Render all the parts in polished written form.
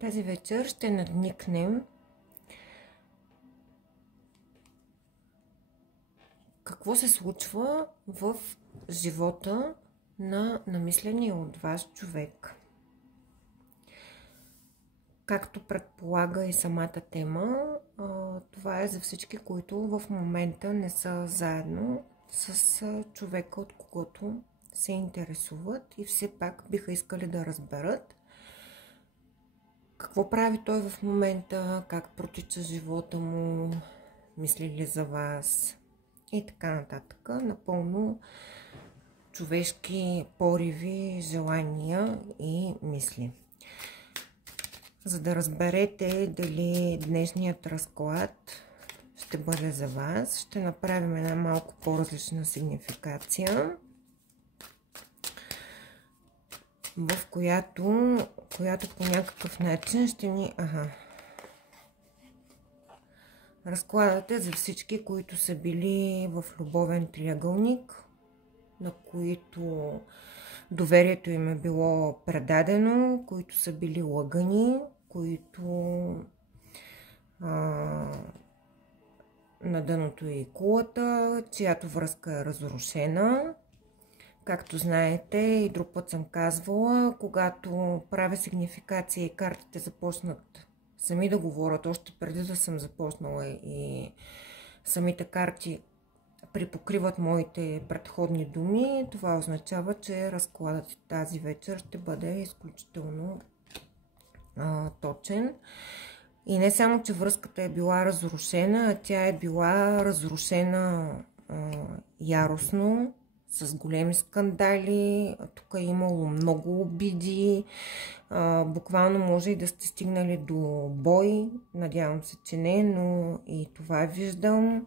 Тази вечер ще надникнем какво се случва в живота на намисления от вас човек. Както предполага и самата тема, това е за всички, които в момента не са заедно с човека, от когото се интересуват и все пак биха искали да разберат какво прави той в момента, как протича живота му, мисли ли за вас и така нататък. Напълно човешки пориви, желания и мисли. За да разберете дали днешният разклад ще бъде за вас, ще направим една малко по-различна сигнификация, в която по някакъв начин ще ни... Разкладът е за всички, които са били в любовен триъгълник, на които доверието им е било предадено, които са били лъгани, които на дъното е и кулата, чиято връзка е разрушена. Както знаете, и друг път съм казвала, когато правя сигнификация и картите започнат сами да говорят, още преди да съм започнала и самите карти припокриват моите предходни думи, това означава, че разкладът тази вечер ще бъде изключително точен. И не само, че връзката е била разрушена, а тя е била разрушена яростно, с големи скандали. Тук е имало много обиди. Буквално може и да сте стигнали до бой. Надявам се, че не, но и това виждам.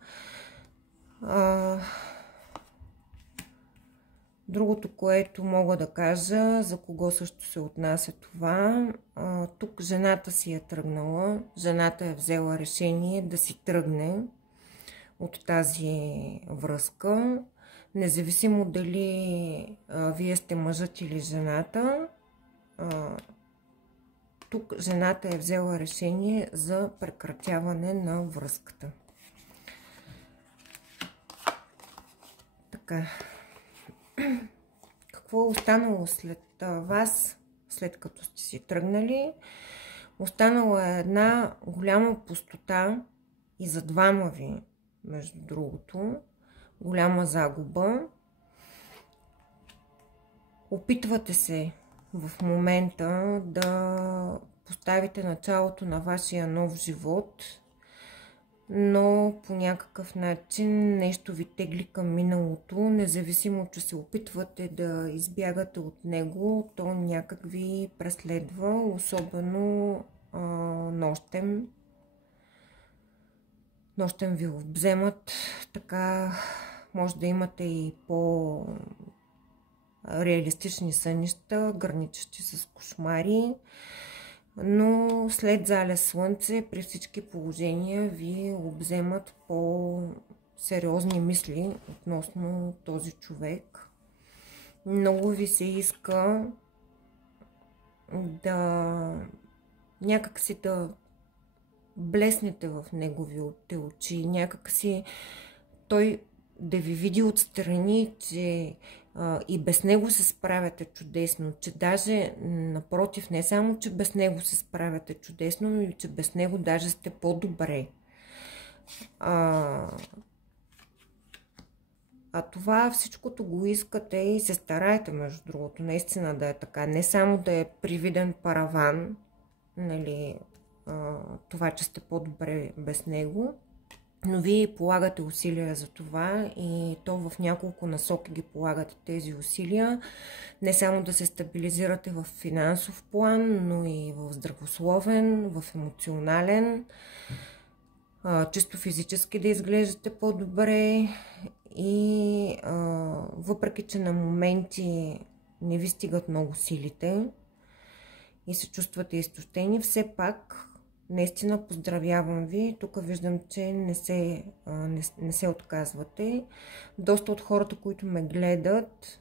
Другото, което мога да кажа, за кого също се отнася това, тук жената си е тръгнала, жената е взела решение да си тръгне от тази връзка. Независимо дали вие сте мъжът или жената, тук жената е взела решение за прекратяване на връзката. Така. Какво е останало след вас, след като сте си тръгнали? Останала е една голяма пустота и за двама ви, между другото. Голяма загуба. Опитвате се в момента да поставите началото на вашия нов живот, но по някакъв начин нещо ви тегли към миналото, независимо, че се опитвате да избягате от него, то някак ви преследва, особено нощем. Нощем ви обземат, така може да имате и по-реалистични сънища, граничещи с кошмари, но след залез слънце при всички положения ви обземат по-сериозни мисли относно този човек. Много ви се иска да някакси да блеснете в неговите очи, някакси той да ви види отстрани, че и без него се справяте чудесно, че даже напротив, не само, че без него се справяте чудесно, но и че без него даже сте по-добре. Това всичкото го искате и се стараете, между другото, наистина да е така. Не само да е привиден параван, нали, това, че сте по-добре без него, но вие полагате усилия за това и то в няколко насоки ги полагате тези усилия. Не само да се стабилизирате в финансов план, но и в здравословен, в емоционален, чисто физически да изглеждате по-добре и въпреки, че на моменти не ви стигат много силите и се чувствате изтощени, все пак наистина поздравявам ви. Тук виждам, че не се отказвате. Доста от хората, които ме гледат,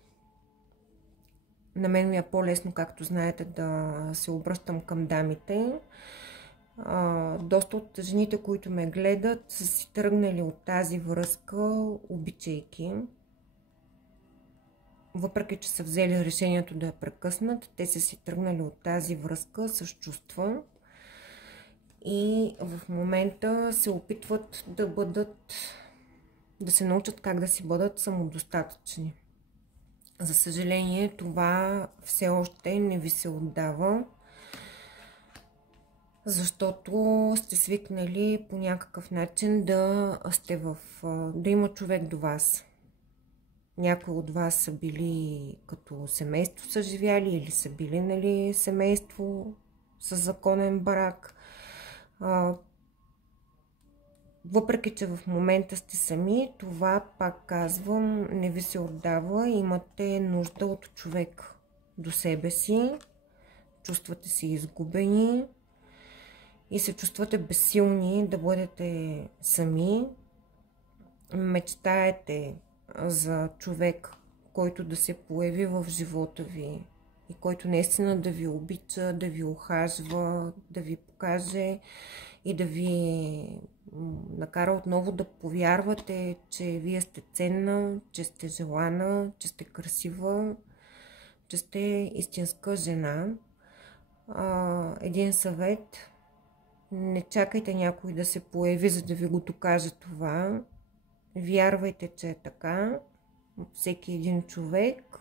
на мен ми е по-лесно, както знаете, да се обръщам към дамите. Доста от жените, които ме гледат, са си тръгнали от тази връзка, обичайки. Въпреки че са взели решението да я прекъснат, те са си тръгнали от тази връзка с чувства и в момента се опитват да се научат как да си бъдат самодостатъчни. За съжаление, това все още не ви се отдава, защото сте свикнали по някакъв начин да има човек до вас. Някои от вас са били като семейство са живяли или са били, семейство с законен брак. Въпреки че в момента сте сами, това, пак казвам, не ви се отдава. Имате нужда от човек до себе си. Чувствате се изгубени и се чувствате безсилни да бъдете сами. Мечтаете за човек, който да се появи в живота ви и който наистина да ви обича, да ви ухажва, да ви покаже и да ви накара отново да повярвате, че вие сте ценна, че сте желана, че сте красива, че сте истинска жена. Един съвет: не чакайте някой да се появи, за да ви го докаже това. Вярвайте, че е така. Всеки един човек,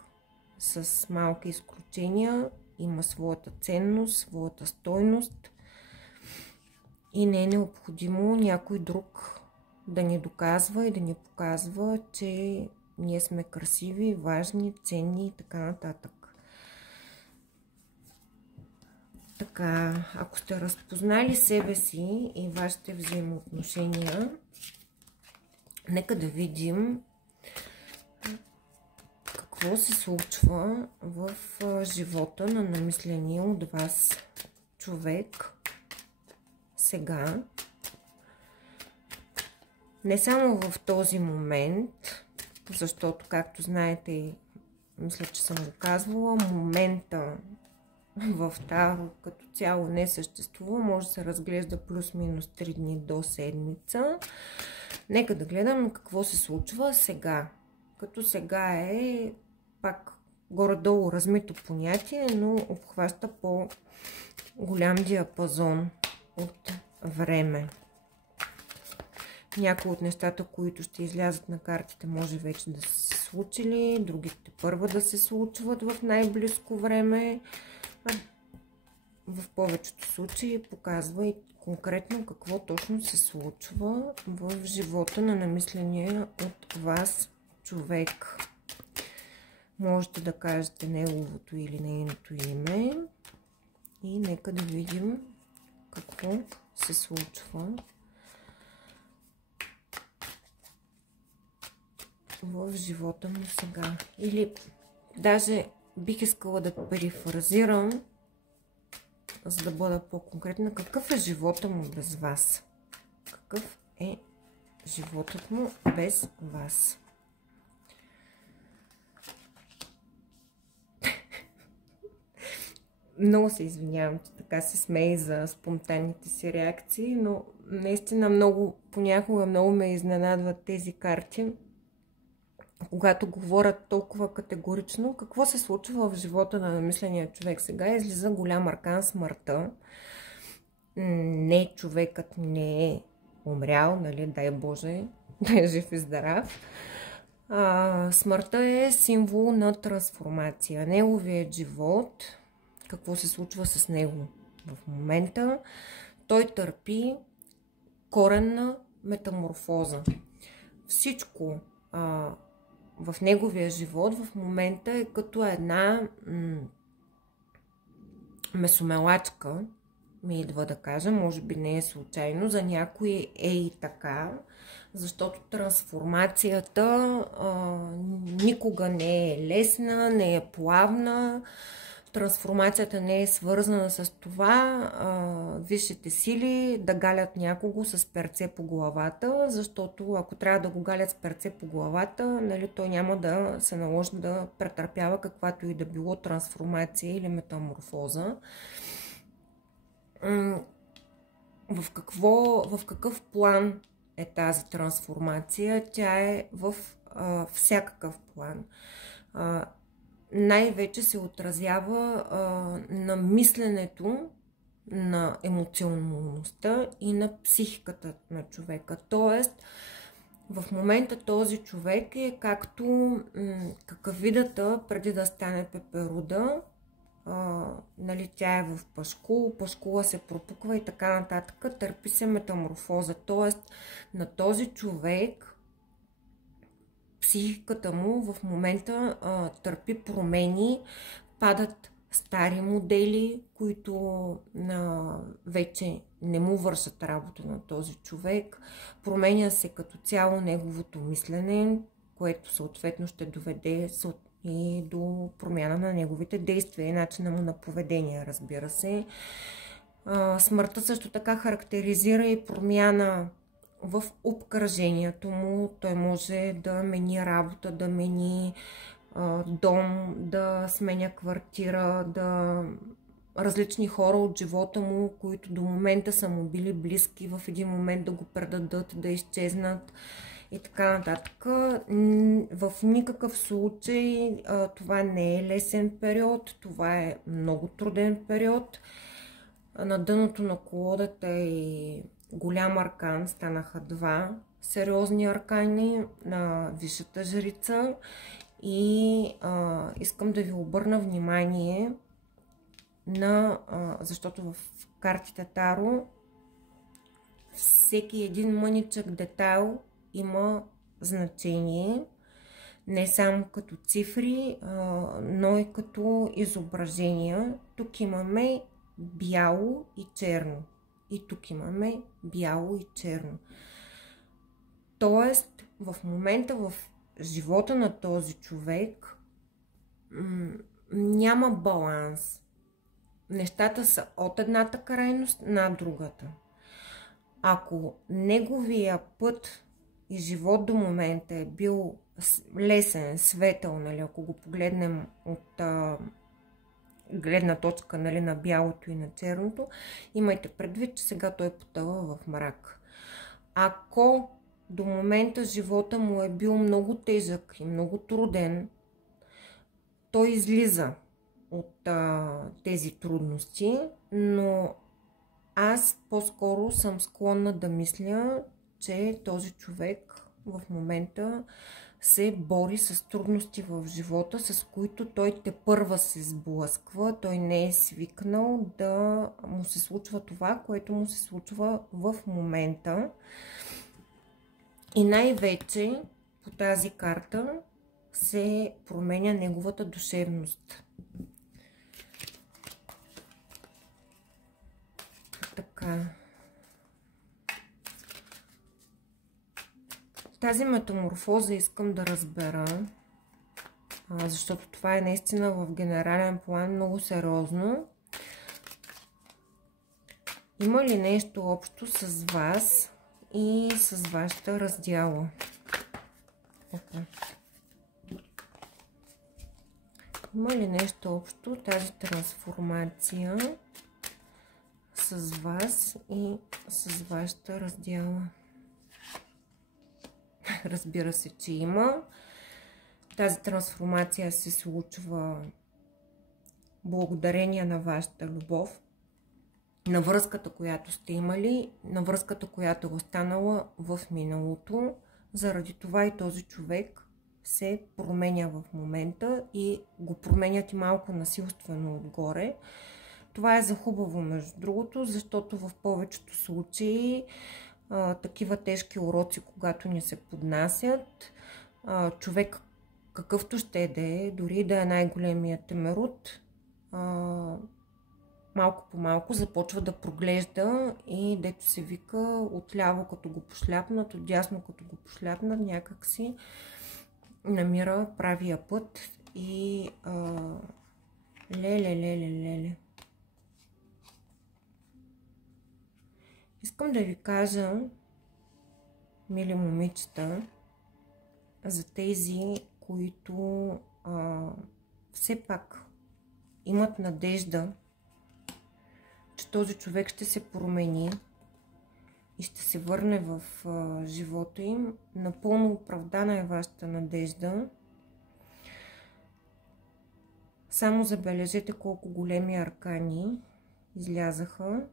с малки изключения, има своята ценност, своята стойност и не е необходимо някой друг да ни доказва и да ни показва, че ние сме красиви, важни, ценни и така нататък. Така, ако сте разпознали себе си и вашите взаимоотношения, нека да видим какво се случва в живота на намисления от вас човек сега. Не само в този момент, защото, както знаете, мисля, че съм го казвала, момента в Таро като цяло не съществува, може да се разглежда плюс-минус 3 дни до седмица. Нека да гледам какво се случва сега. Като сега е пак горе-долу размито понятие, но обхваща по-голям диапазон от време. Някои от нещата, които ще излязат на картите, може вече да са се случили, другите първа да се случват в най-близко време. В повечето случаи показва и конкретно какво точно се случва в живота на намисления от вас човек. Можете да кажете неговото или нейното име и нека да видим какво се случва в живота му сега. Или даже бих искала да перифразирам, за да бъда по-конкретна. Какъв е живота му без вас? Какъв е животът му без вас? Много се извинявам, че така се смея за спонтанните си реакции, но наистина понякога много ме изненадват тези карти, когато говорят толкова категорично. Какво се случва в живота на намисления човек сега? Излиза голям аркан смъртта. Не, човекът не е умрял, нали, дай Боже, да е жив и здрав. Смъртта е символ на трансформация. Неговият живот, какво се случва с него в момента? Той търпи коренна метаморфоза. Всичко в неговия живот в момента е като една месомелачка, ми идва да кажа, може би не е случайно, за някои е и така, защото трансформацията никога не е лесна, не е плавна. трансформацията не е свързана с това висшите сили да галят някого с перце по главата, защото ако трябва да го галят с перце по главата, нали, той няма да се наложи да претърпява каквато и да било трансформация или метаморфоза. В какъв план е тази трансформация? Тя е в всякакъв план. Най-вече се отразява на мисленето, на емоционалността и на психиката на човека. Тоест, в момента този човек е както какавидата преди да стане пеперуда. Нали, тя е в пашкул, пашкула се пропуква и така нататък, търпи се метаморфоза. Тоест, на този човек психиката му в момента търпи промени, падат стари модели, които вече не му вършат работа на този човек. Променя се като цяло неговото мислене, което съответно ще доведе и до промяна на неговите действия и начина му на поведение, разбира се. Смъртта също така характеризира и промяна в обкръжението му. Той може да мени работа, да мени дом, да сменя квартира, различни хора от живота му, които до момента са му били близки, в един момент да го предадат, да изчезнат и така нататък. В никакъв случай това не е лесен период, това е много труден период. На дъното на колодата е голям аркан, станаха два сериозни аркани на висшата жрица и искам да ви обърна внимание защото в картите Таро всеки един мъничък детайл има значение, не само като цифри, но и като изображения. Тук имаме бяло и черно. И тук имаме бяло и черно. Тоест, в момента в живота на този човек няма баланс. Нещата са от едната крайност на другата. Ако неговия път и живот до момента е бил лесен, светъл, нали, ако го погледнем от гледна точка, нали, на бялото и на черното, имайте предвид, че сега той потъва в мрак. Ако до момента живота му е бил много тежък и много труден, той излиза от тези трудности, но аз по-скоро съм склонна да мисля, че този човек в момента се бори с трудности в живота, с които той тепърва се сблъсква. Той не е свикнал да му се случва това, което му се случва в момента. И най-вече по тази карта се променя неговата душевност. Така. Тази метаморфоза искам да разбера, защото това е наистина в генерален план много сериозно. Има ли нещо общо с вас и с вашата раздяла? Има ли нещо общо тази трансформация с вас и с вашата раздяла? Разбира се, че има. Тази трансформация се случва благодарение на вашата любов, на връзката, която сте имали, на връзката, която е останала в миналото. Заради това и този човек се променя в момента и го променят и малко насилствено отгоре. Това е за хубаво, между другото, защото в повечето случаи такива тежки уроци, когато ни се поднасят, човек какъвто ще да е, дори да е най-големият темерут, малко по малко започва да проглежда и дето се вика отляво като го пошляпнат, отдясно като го пошляпнат, някак си намира правия път и Леле. Искам да ви кажа, мили момичета, за тези, които все пак имат надежда, че този човек ще се промени и ще се върне в живота им. Напълно оправдана е вашата надежда. Само забележете колко големи аркани излязаха.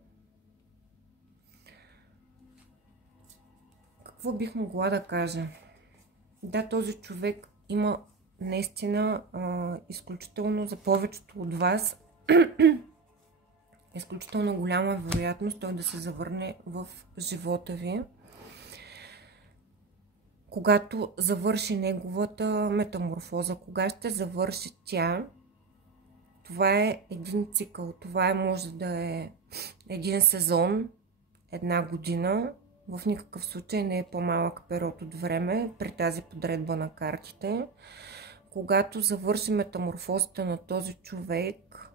Какво бих могла да кажа? Да, този човек има наистина изключително, за повечето от вас, изключително голяма вероятност той да се завърне в живота ви. Когато завърши неговата метаморфоза, кога ще завърши тя, това е един цикъл, това може да е един сезон, една година, в никакъв случай не е по-малък период от време при тази подредба на картите. Когато завърши метаморфозата на този човек,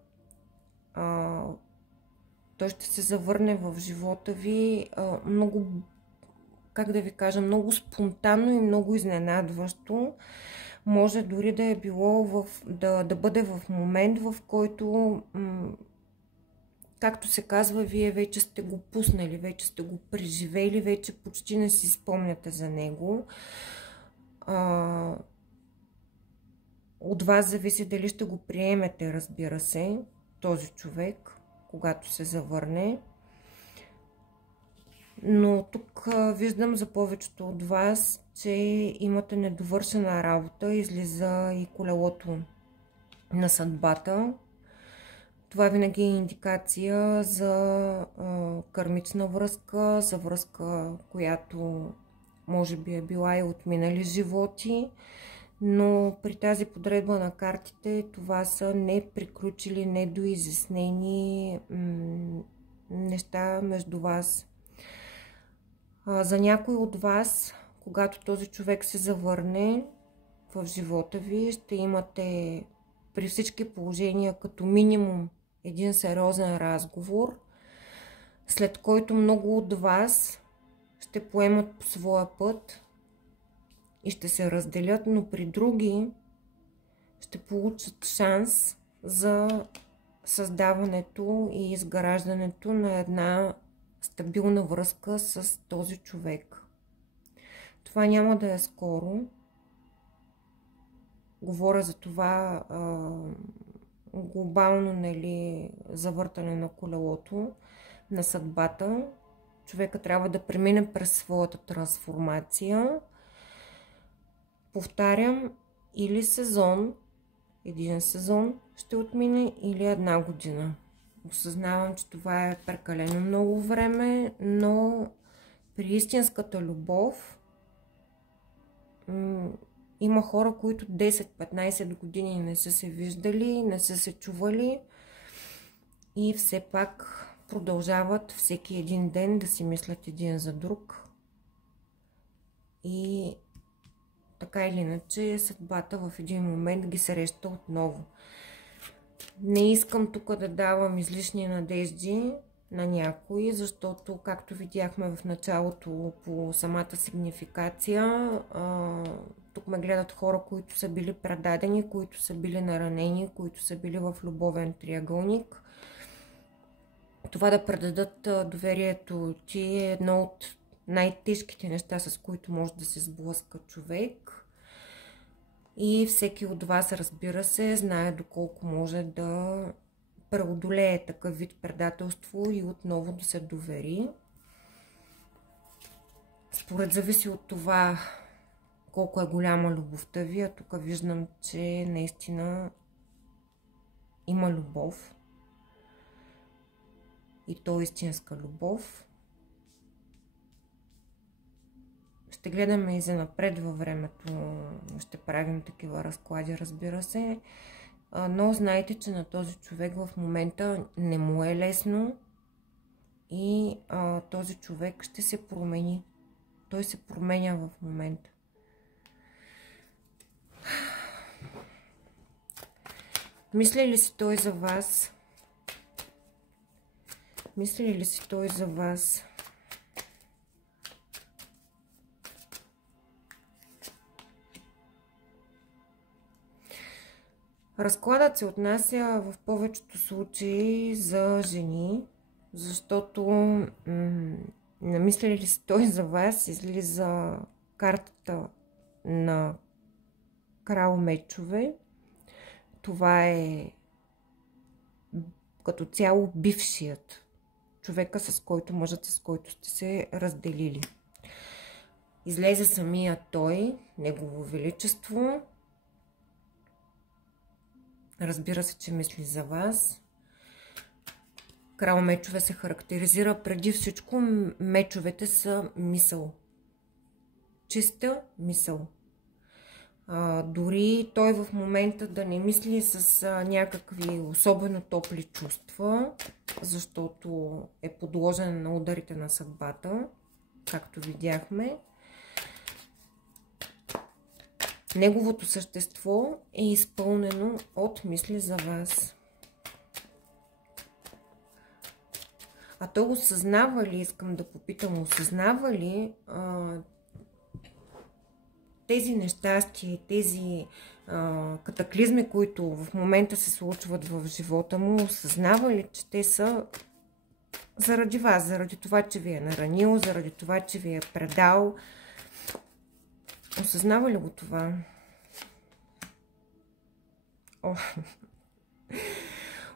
той ще се завърне в живота ви много, как да ви кажа, много спонтанно и много изненадващо. Може дори да е било да бъде в момент, в който, както се казва, вие вече сте го пуснали, вече сте го преживели, вече почти не си спомняте за него. От вас зависи дали ще го приемете, разбира се, този човек, когато се завърне. Но тук виждам за повечето от вас, че имате недовършена работа, излиза и колелото на съдбата. Това винаги е индикация за кармична връзка, за връзка, която може би е била и от минали животи. Но при тази подредба на картите това са неприключили, недоизяснени неща между вас. За някой от вас, когато този човек се завърне в живота ви, ще имате при всички положения като минимум един сериозен разговор, след който много от вас ще поемат по своя път и ще се разделят, но при други ще получат шанс за създаването и изграждането на една стабилна връзка с този човек. Това няма да е скоро. Говоря за това глобално, нали, завъртане на колелото на съдбата. Човека трябва да премине през своята трансформация. Повтарям, или сезон, един сезон ще отмине, или една година. Осъзнавам, че това е прекалено много време, но при истинската любов има хора, които 10-15 години не са се виждали, не са се чували и все пак продължават всеки един ден да си мислят един за друг. И така или иначе съдбата в един момент ги среща отново. Не искам тук да давам излишни надежди на някои, защото, както видяхме в началото по самата сигнификация, тук ме гледат хора, които са били предадени, които са били наранени, които са били в любовен триъгълник. Това да предадат доверието ти е едно от най-тежките неща, с които може да се сблъска човек. И всеки от вас, разбира се, знае доколко може да преодолее такъв вид предателство и отново да се довери. Според зависи от това колко е голяма любовта ви, а тук виждам, че наистина има любов. И то истинска любов. Ще гледаме и за напред във времето, ще правим такива разклади, разбира се. Но знайте, че на този човек в момента не му е лесно и този човек ще се промени. Той се променя в момента. Мисли ли си той за вас? Мисли ли си той за вас? Разкладът се отнася в повечето случаи за жени, защото намисли ли си той за вас, излиза картата на крал мечове. Това е като цяло бившият човека, мъжът, с който сте се разделили. Излезе самия той, негово величество. Разбира се, че мисли за вас. Крал мечове се характеризира преди всичко. Мечовете са мисъл. Чиста мисъл. Дори той в момента да не мисли с някакви особено топли чувства, защото е подложен на ударите на съдбата, както видяхме. Неговото същество е изпълнено от мисли за вас. А той осъзнава ли, искам да попитам, осъзнава ли тези нещастия, тези катаклизми, които в момента се случват в живота му, осъзнава ли, че те са заради вас, заради това, че ви е наранил, заради това, че ви е предал? Осъзнава ли го това?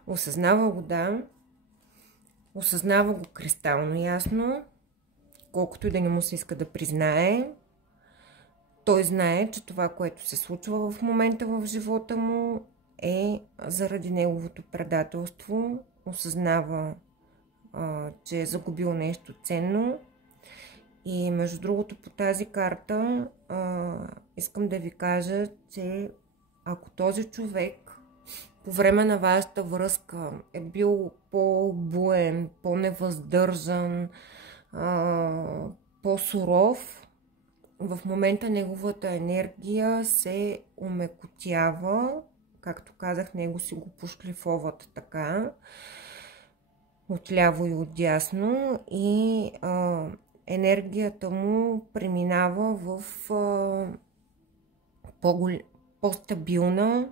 Осъзнава го, да. Осъзнава го кристално ясно, колкото и да не му се иска да признае. Той знае, че това, което се случва в момента в живота му, е заради неговото предателство. Осъзнава, че е загубил нещо ценно. И между другото, по тази карта искам да ви кажа, че ако този човек по време на вашата връзка е бил по-буен, по-невъздържан, по-суров, в момента неговата енергия се омекотява, както казах, него си го пошлифоват така, отляво и отдясно, и енергията му преминава в по-стабилна,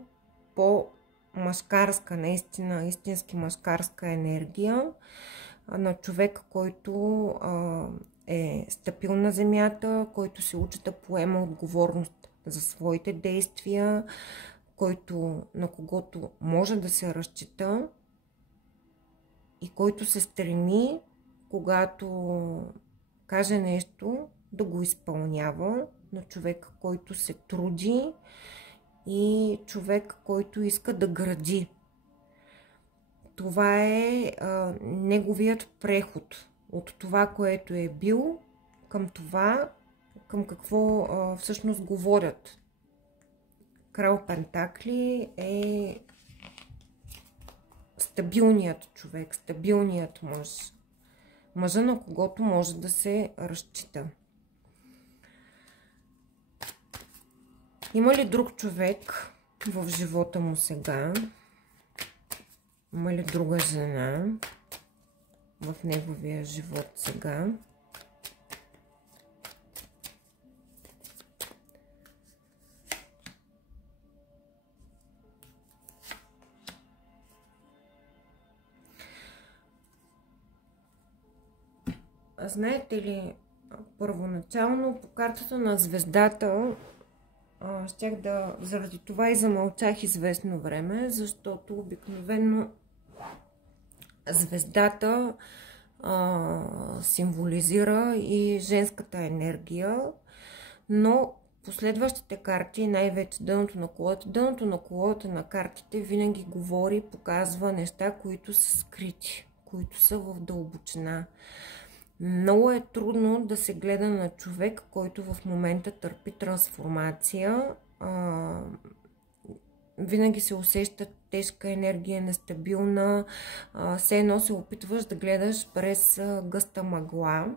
по-мъжкарска, наистина, истински мъжкарска енергия на човек, който е стъпил на земята, който се учи да поема отговорност за своите действия, на когото може да се разчита и който се стреми, когато каже нещо, да го изпълнява, на човек, който се труди и човек, който иска да гради. Това е неговият преход от това, което е бил, към това, към какво всъщност говорят. Крал Пентакли е стабилният човек, стабилният мъж. Мъжа, на когото може да се разчита. Има ли друг човек в живота му сега? Има ли друга жена в неговия живот сега? Знаете ли, първоначално по картата на звездата заради това и замълчах известно време, защото обикновено звездата символизира и женската енергия, но последващите карти, най-вече дъното на колата на картите винаги говори, показва неща, които са скрити, които са в дълбочина. Много е трудно да се гледа на човек, който в момента търпи трансформация. Винаги се усеща тежка енергия, нестабилна. Все едно се опитваш да гледаш през гъста мъгла.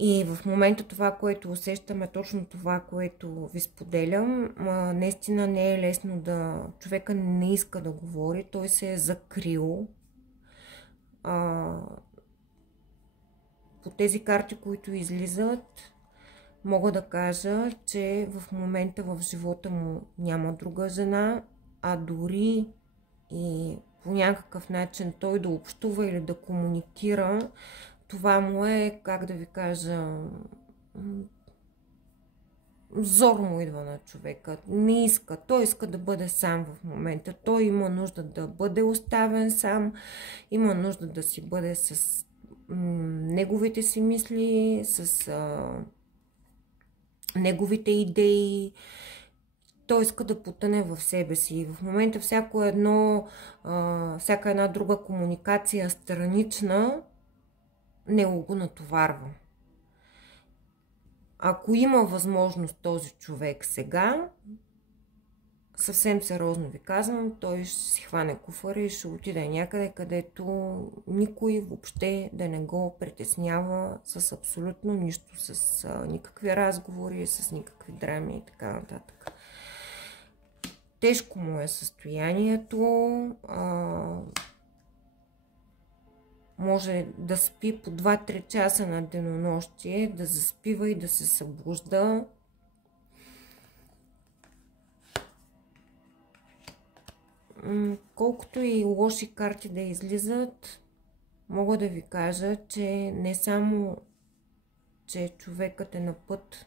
И в момента това, което усещаме, точно това, което ви споделям, наистина не е лесно да... Човека не иска да говори, той се е закрил. По тези карти, които излизат, мога да кажа, че в момента в живота му няма друга жена, а дори и по някакъв начин той да общува или да комуникира, това му е, как да ви кажа, зор му идва на човека. Не иска. Той иска да бъде сам в момента. Той има нужда да бъде оставен сам. Има нужда да си бъде с неговите си мисли, с неговите идеи. Той иска да потъне в себе си. В момента всяка една друга комуникация странична не го натоварва. Ако има възможност този човек сега, съвсем сериозно ви казвам, той ще си хване куфара и ще отиде някъде, където никой въобще да не го притеснява с абсолютно нищо, с никакви разговори, с никакви драми и така нататък. Тежко му е състоянието. Може да спи по 2-3 часа на денонощие, да заспива и да се събужда. Колкото и лоши карти да излизат, мога да ви кажа, че не само, че човекът е на път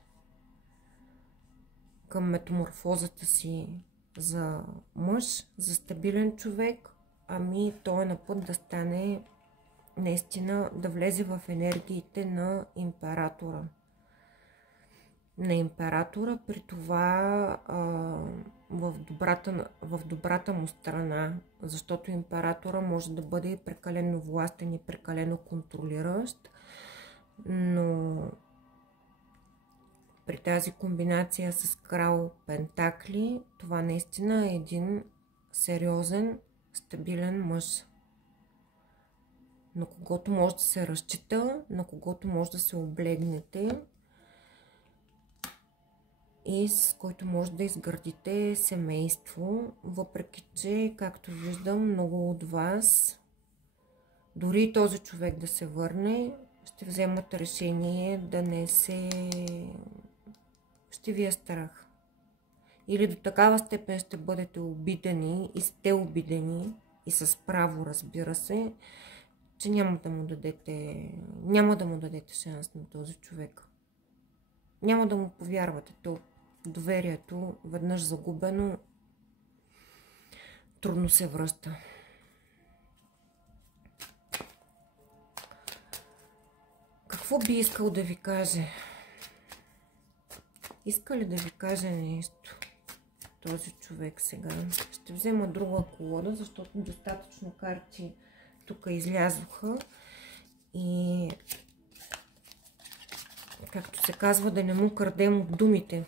към метаморфозата си за мъж, за стабилен човек, ами той е на път да стане наистина, да влезе в енергиите на императора. На императора, при това в добрата му страна, защото императора може да бъде прекалено властен и прекалено контролиращ, но при тази комбинация с крал Пентакли, това наистина е един сериозен, стабилен мъж, на когото може да се разчита, на когото може да се облегнете и с който може да изградите семейство, въпреки че, както виждам, много от вас, дори този човек да се върне, ще вземат решение да не се... ще ви е страх. Или до такава степен ще бъдете обидени и сте обидени, и с право, разбира се, че няма да му дадете шанс на този човек. Няма да му повярвате. Доверието, веднъж загубено, трудно се връща. Какво би искал да ви каже? Иска ли да ви каже нещо този човек сега? Ще взема друга колода, защото достатъчно карти тук излязоха и, както се казва, да не му крадем от думите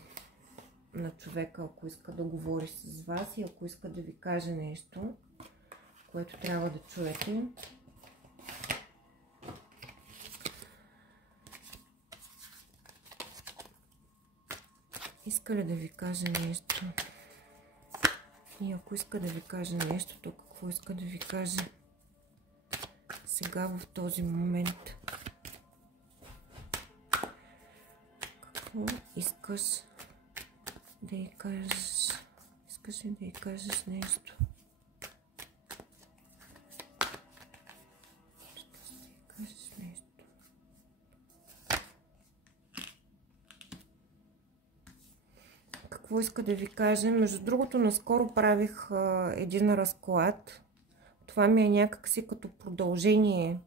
на човека, ако иска да говори с вас и ако иска да ви каже нещо, което трябва да чуете. Иска ли да ви каже нещо? И ако иска да ви каже нещо, то какво иска да ви каже сега в този момент? Какво искаш да й кажеш? Искаш ли да й кажеш нещо? Искаш да й кажеш нещо? Какво иска да ви каже? Между другото, наскоро правих един разклад. Това ми е някакси като продължение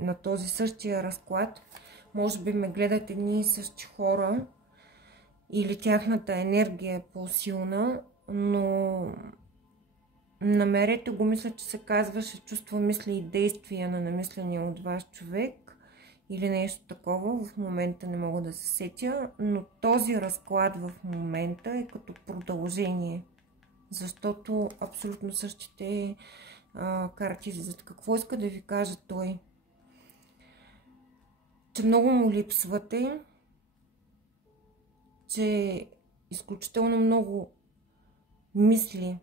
на този същия разклад. Може би ме гледат едни и същи хора или тяхната енергия е по-силна, но намерете го, мисля, че се казваше чувства, мисли и действия на намисления от вас човек или нещо такова. В момента не мога да се сетя, но този разклад в момента е като продължение, защото абсолютно същите карти излизат. Какво иска да ви каже той? че много му липсвате, че изключително много мисли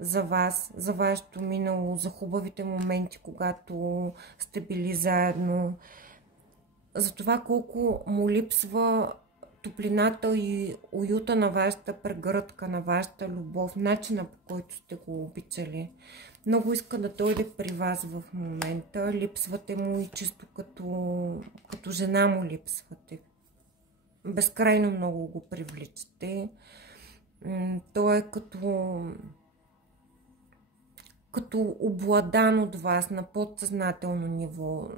за вас, за вашето минало, за хубавите моменти, когато сте били заедно, за това колко му липсва топлината и уюта на вашата прегръдка, на вашата любов, начина по който сте го обичали. Много иска да дойде при вас в момента. Липсвате му и чисто като жена му липсвате. Безкрайно много го привличате. Той е като обладан от вас на подсъзнателно ниво.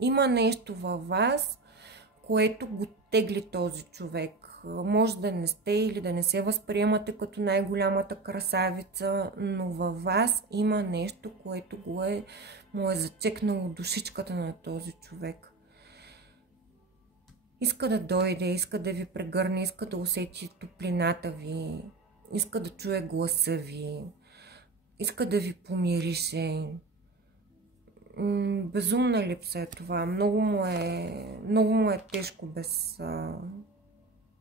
Има нещо във вас, което го тегли този човек. Може да не сте или да не се възприемате като най-голямата красавица, но във вас има нещо, което му е зачекнало душичката на този човек. Иска да дойде, иска да ви прегърне, иска да усети топлината ви, иска да чуе гласа ви, иска да ви помирише. Безумна липса е това. Много му е тежко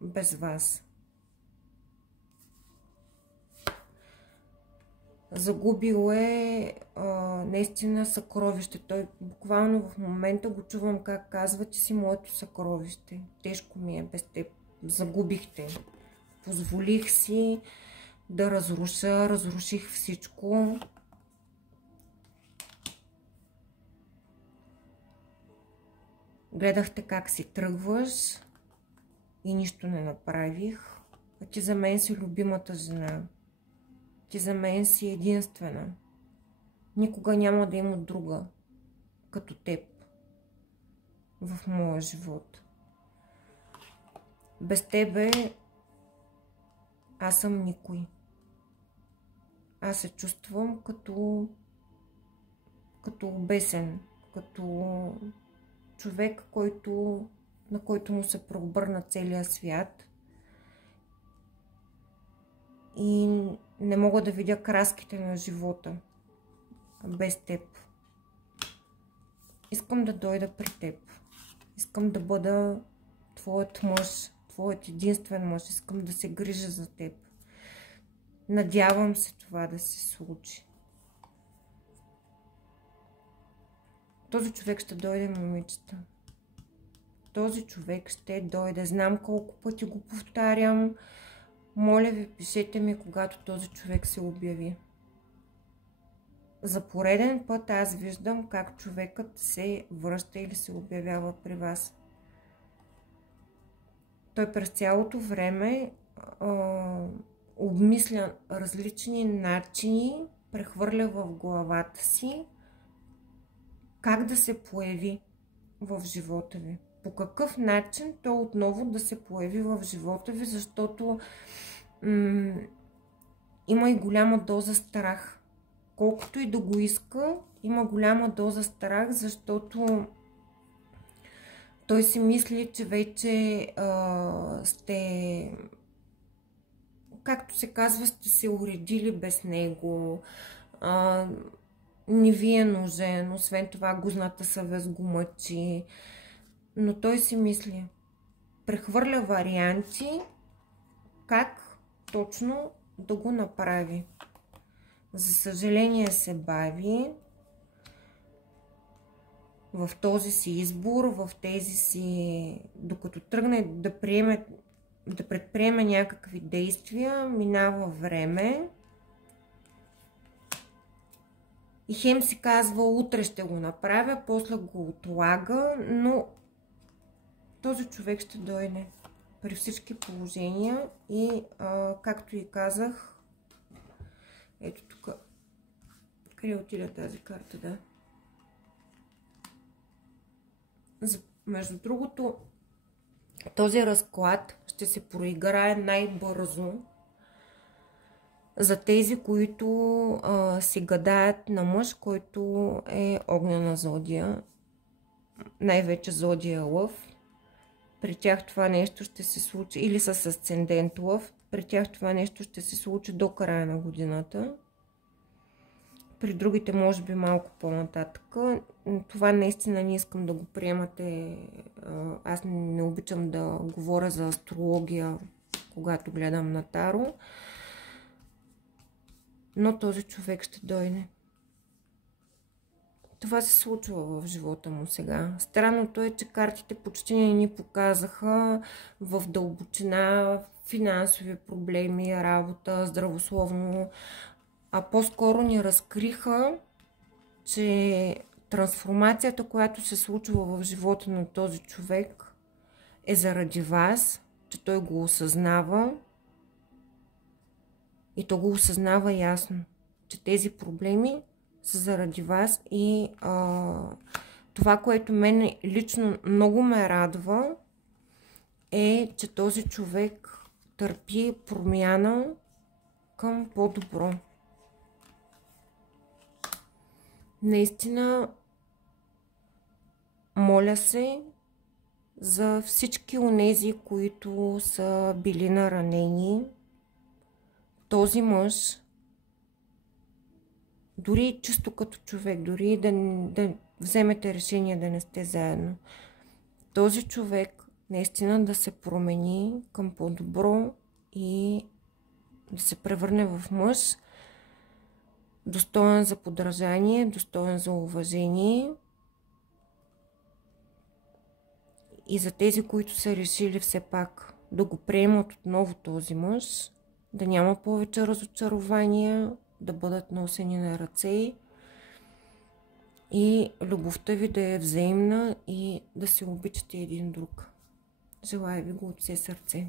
без вас. Загубил е наистина съкровище. Той буквално в момента го чувам как казва, че си моето съкровище. Тежко ми е без теб. Загубихте. Позволих си да разруших всичко. Гледахте как си тръгваш и нищо не направих. А ти за мен си любимата жена. Ти за мен си единствена. Никога няма да има друга като теб в моя живот. Без тебе аз съм никой. Аз се чувствам като обесен, като човек, на който му се преобърна целия свят. И не мога да видя краските на живота без теб. Искам да дойда при теб. Искам да бъда твоят мъж, твоят единствен мъж. Искам да се грижа за теб. Надявам се това да се случи. Този човек ще дойде, момичета. Този човек ще дойде. Знам колко пъти го повтарям. Моля ви, пишете ми, когато този човек се обяви. За пореден път аз виждам как човекът се връща или се обявява при вас. Той през цялото време обмисля различни начини, прехвърля в главата си как да се появи в живота ви. По какъв начин той отново да се появи в живота ви, защото има и голяма доза страх. Колкото и да го иска, има голяма доза страх, защото той си мисли, че вече сте, както се казва, сте се уредили без него. Не ви е нужен, освен това гузната съвест го мъчи. Но той си мисли, прехвърля варианти, как точно да го направи. За съжаление се бави в този си избор, в тези си, докато тръгне да предприеме някакви действия, минава време и хем си казва, утре ще го направя, после го отлага, но този човек ще дойде при всички положения и както и казах, ето тук, къде отида тази карта, да. Между другото, този разклад ще се проиграе най-бързо за тези, които си гадаят на мъж, който е огнена зодия, най-вече зодия Лъв. При тях това нещо ще се случи, или с асцендент Лъв, при тях това нещо ще се случи до края на годината. При другите може би малко по-нататък. Това наистина не искам да го приемате. Аз не обичам да говоря за астрология, когато гледам на Таро. Но този човек ще дойде. Това се случва в живота му сега. Странното е, че картите почти не ни показаха в дълбочина финансови проблеми, работа, здравословно, а по-скоро ни разкриха, че трансформацията, която се случва в живота на този човек, е заради вас, че той го осъзнава и то го осъзнава ясно, че тези проблеми са заради вас и това, което мен лично много ме радва, е, че този човек търпи промяна към по-добро. Наистина, моля се за всички онези, които са били наранени. Този мъж, дори чисто като човек, дори да вземете решение да не сте заедно, този човек наистина да се промени към по-добро и да се превърне в мъж, достоен за подражание, достоен за уважение. И за тези, които са решили все пак да го приемат отново този мъж, да няма повече разочарования, да бъдат носени на ръце и любовта ви да е взаимна и да се обичате един друг. Желая ви го от все сърце.